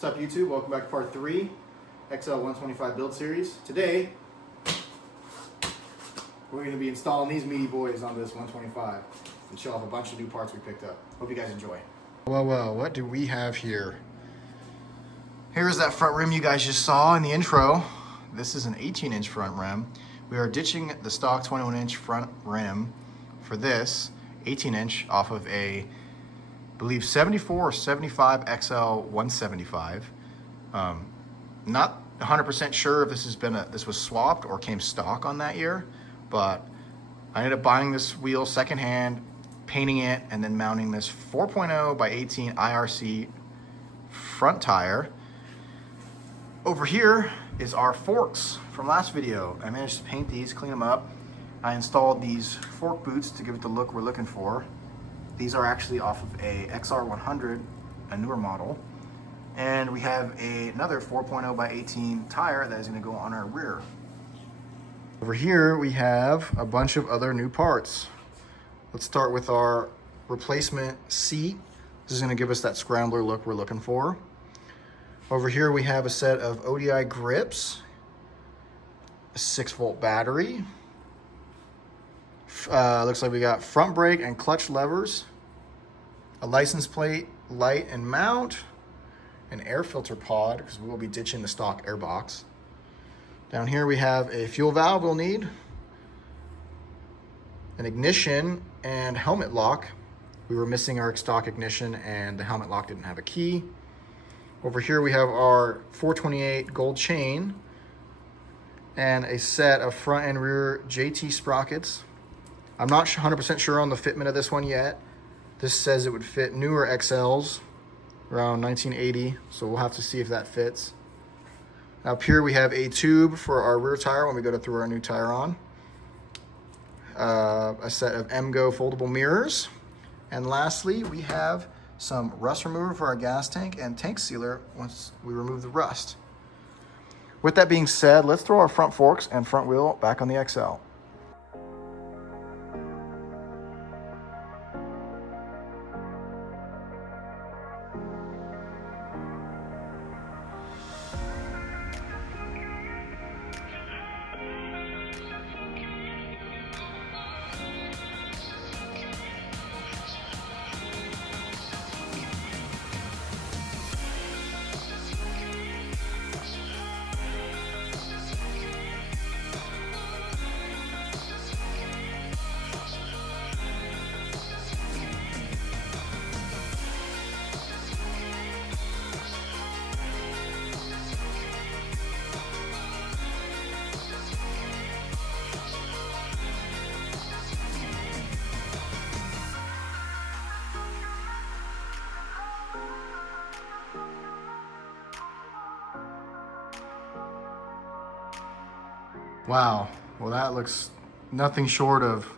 What's up, YouTube? Welcome back to part 3, XL125 build series. Today, we're going to be installing these meaty boys on this 125 and show off a bunch of new parts we picked up. Hope you guys enjoy. Well, what do we have here? Here's that front rim you guys just saw in the intro. This is an 18-inch front rim. We are ditching the stock 21-inch front rim for this 18-inch off of a, I believe, 74 or 75 XL125. Not 100% sure if this was swapped or came stock on that year, but I ended up buying this wheel secondhand, painting it, and then mounting this 4.0 by 18 IRC front tire. Over here is our forks from last video. I managed to paint these, clean them up. I installed these fork boots to give it the look we're looking for. These are actually off of a XR100, a newer model. And we have another 4.0 by 18 tire that is going to go on our rear. Over here we have a bunch of other new parts. Let's start with our replacement seat. This is going to give us that scrambler look we're looking for. Over here we have a set of ODI grips, a 6-volt battery. Looks like we got front brake and clutch levers, a license plate, light and mount, an air filter pod, because we will be ditching the stock air box. Down here we have a fuel valve we'll need, an ignition and helmet lock. We were missing our stock ignition and the helmet lock didn't have a key. Over here we have our 428 gold chain and a set of front and rear JT sprockets. I'm not 100% sure on the fitment of this one yet. This says it would fit newer XLs around 1980, so we'll have to see if that fits. Up here we have a tube for our rear tire when we go to throw our new tire on. A set of MGO foldable mirrors. And lastly, we have some rust remover for our gas tank and tank sealer once we remove the rust. With that being said, let's throw our front forks and front wheel back on the XL. Wow, well that looks nothing short of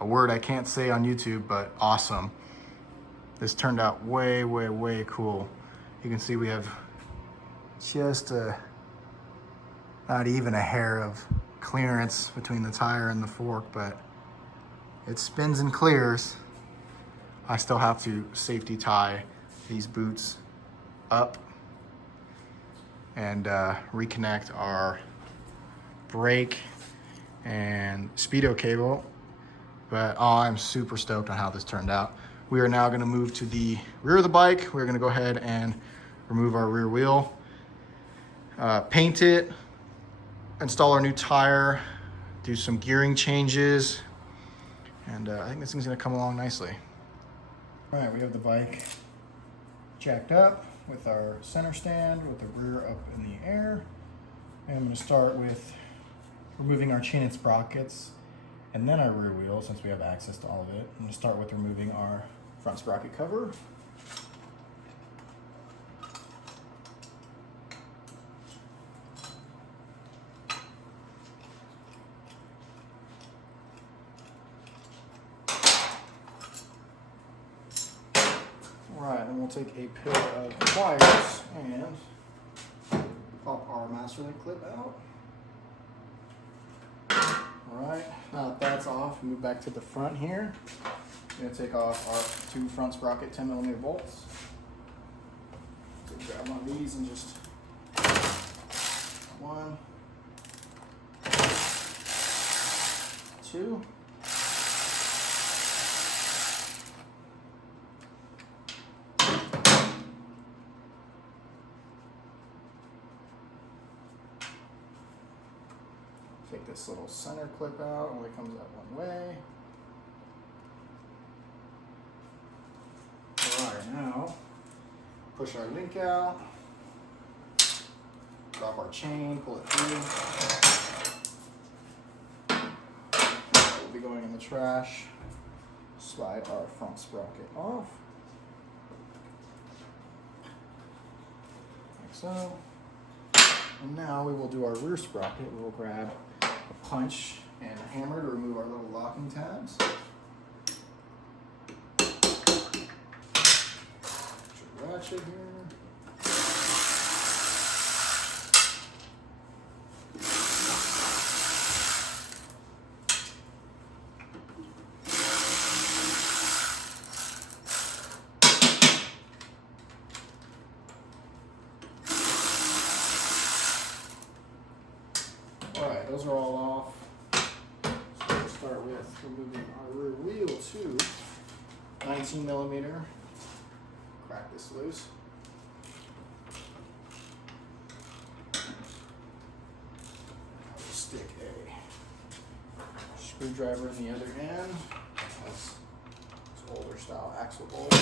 a word I can't say on YouTube, but awesome. This turned out way, way, way cool. You can see we have just not even a hair of clearance between the tire and the fork, but it spins and clears. I still have to safety tie these boots up and reconnect our brake and speedo cable, but I'm super stoked on how this turned out. We are now going to move to the rear of the bike. We're going to go ahead and remove our rear wheel, paint it, install our new tire, do some gearing changes, and I think this thing's going to come along nicely. All right, we have the bike jacked up with our center stand with the rear up in the air, and I'm going to start with removing our chain and sprockets and then our rear wheel, since we have access to all of it. I'm going to start with removing our front sprocket cover. Alright, then we'll take a pair of pliers and pop our master link clip out. Alright, now that that's off, move back to the front here. I'm going to take off our two front sprocket 10mm bolts. grab one of these and just one, two. Take this little center clip out, only comes out one way. Alright, now push our link out, drop our chain, pull it through. That will be going in the trash. Slide our front sprocket off. Like so. And now we will do our rear sprocket. We will grab a punch and a hammer to remove our little locking tabs. Ratchet here. Alright, those are all off. So we'll start with removing our rear wheel to 19 millimeter. Crack this loose. I'll stick a screwdriver in the other end. That's older style axle bolt.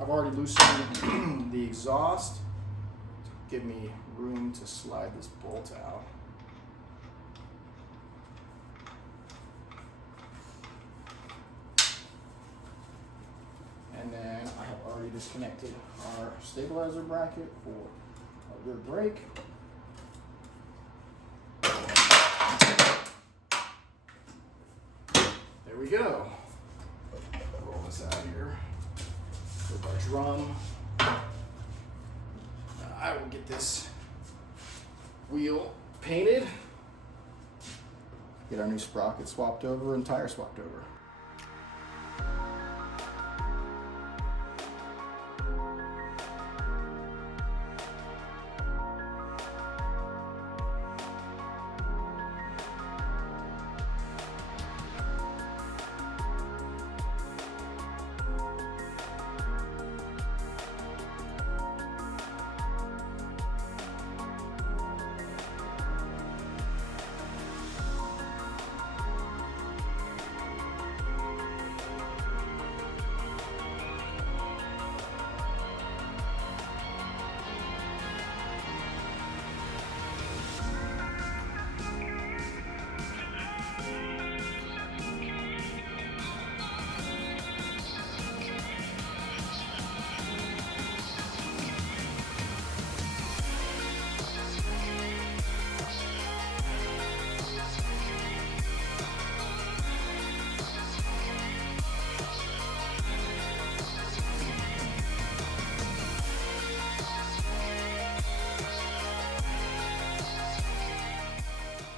I've already loosened the exhaust to give me room to slide this bolt out. And then I have already disconnected our stabilizer bracket for our rear brake. There we go. Roll this out here with our drum. I will get this wheel painted, get our new sprocket swapped over and tire swapped over.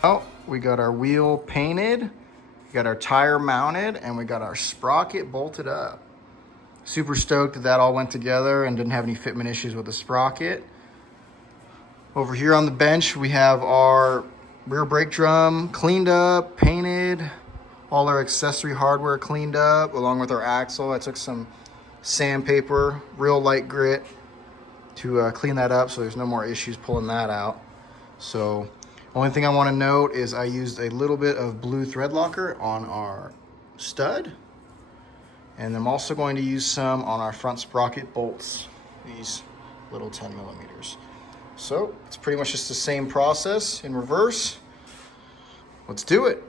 Oh, we got our wheel painted, we got our tire mounted, and we got our sprocket bolted up. Super stoked that that all went together and didn't have any fitment issues with the sprocket. Over here on the bench, we have our rear brake drum cleaned up, painted, all our accessory hardware cleaned up, along with our axle. I took some sandpaper, real light grit, to clean that up so there's no more issues pulling that out. So only thing I want to note is I used a little bit of blue thread locker on our stud, and I'm also going to use some on our front sprocket bolts, these little 10 millimeters. So it's pretty much just the same process in reverse. Let's do it.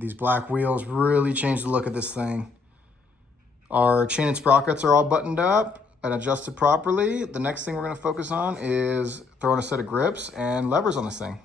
These black wheels really changed the look of this thing. Our chain and sprockets are all buttoned up and adjusted properly. The next thing we're gonna focus on is throwing a set of grips and levers on this thing.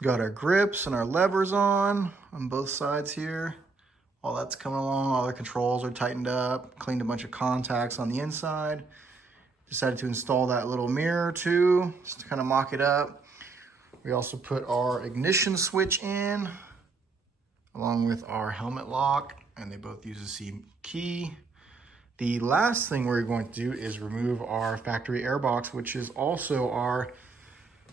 Got our grips and our levers on both sides here. All that's coming along, all the controls are tightened up, cleaned a bunch of contacts on the inside. Decided to install that little mirror too, just to kind of mock it up. We also put our ignition switch in, along with our helmet lock, and they both use the same key. The last thing we're going to do is remove our factory airbox, which is also our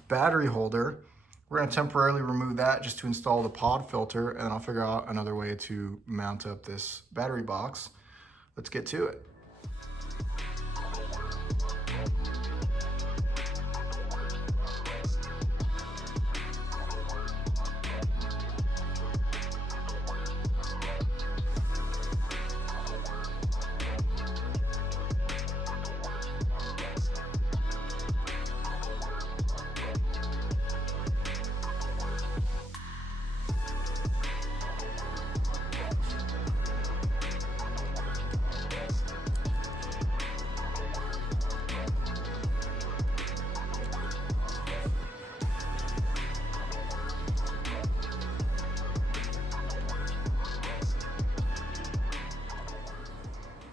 battery holder. We're gonna temporarily remove that just to install the pod filter, and I'll figure out another way to mount up this battery box. Let's get to it.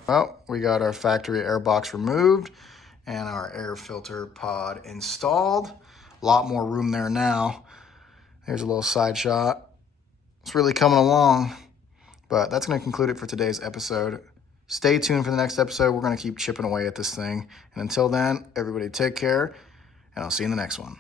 Well, we got our factory air box removed and our air filter pod installed. A lot more room there now. Here's a little side shot. It's really coming along, but that's going to conclude it for today's episode. Stay tuned for the next episode. We're going to keep chipping away at this thing. And until then, everybody take care, and I'll see you in the next one.